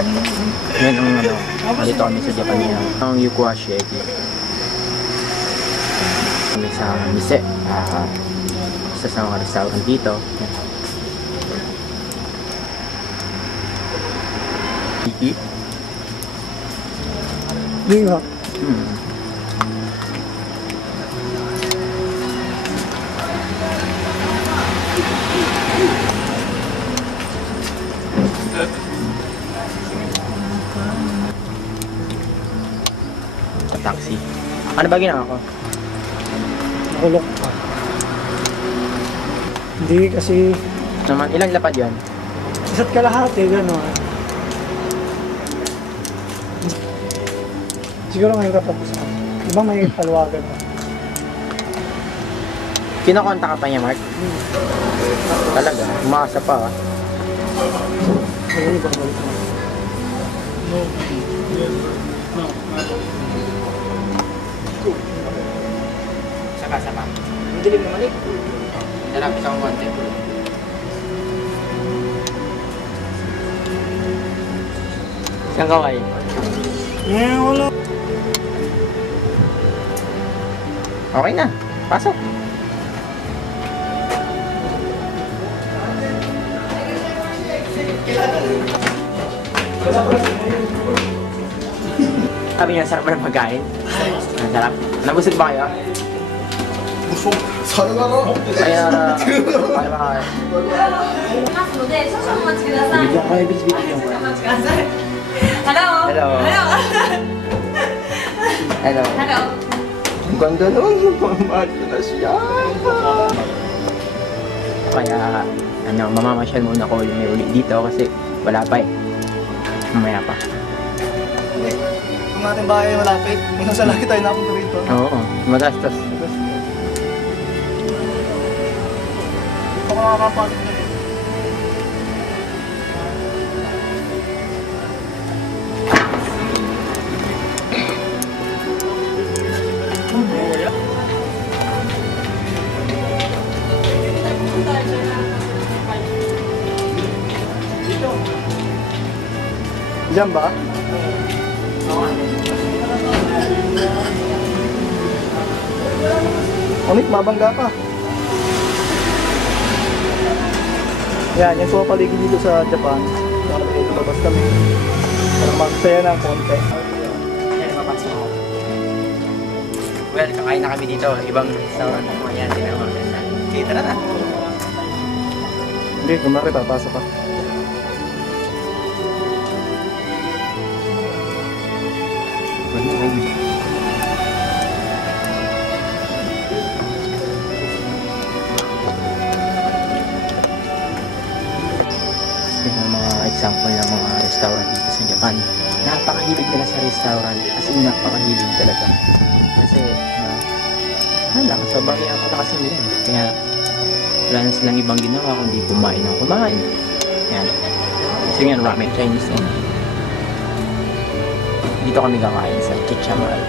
Yan ang ano, dito kami sa Japan yan. Ang Yukuashi Eki. Kami sa Mise. Isa sa mga restaurant dito. Iki. Linga. Taxi. Ano ba ginawa ko? Nakulok pa. Hindi kasi... Naman, ilang lapad yan? Isa't kalahati, gano'n. Siguro ngayon katapos ako. Ibang may paluwagan mo. Kinakonta ka pa niya, Mark? Talaga, umasa pa ah. Ayun, ibabalik mo. Saka. Ang dilim naman eh. Hanap isang konti. Isang kaway. Wala. Okay na. Pasok. Sabi niya, sarap ng pagkain. Ang sarap. Nabusog ba kayo? Busog. Sana na lang. Kaya, para ba kayo? Bibigyan ko, bibigyan ko. Hello. Hello. Hello. Hello. Hello. Ang ganda naman yung pamahal ko na siya. Kaya, ano, mamamasyal muna ko may uli dito kasi wala pa eh. Mamaya pa. Kung ating bahay malapit, kung sa lagi tayo napunta rito. Oo, magastos. Ito ko nakakapagod na rin. Diyan ba? Onik, mabangga ka. Yan, yung paligid dito sa Japan. Ito labas kami. Para magsaya ng konti. Yan, mapasok ako. Well, kakain na kami dito. Ibang restaurant mo yan. Tingnan mo. Okay, tara na. Hindi, kumari papasok ka. Yan ang mga example ng mga restaurant dito sa Japan. Napakahilig nila sa restaurant. As in, napakahilig talaga. Kasi, sobrang yaman na kasi nila. Kaya, wala na silang ibang ginawa kundi kumain ng kumain. Yan. Kasi nga, ramen Chinese yan. Dito kami kakain sa Chichamal.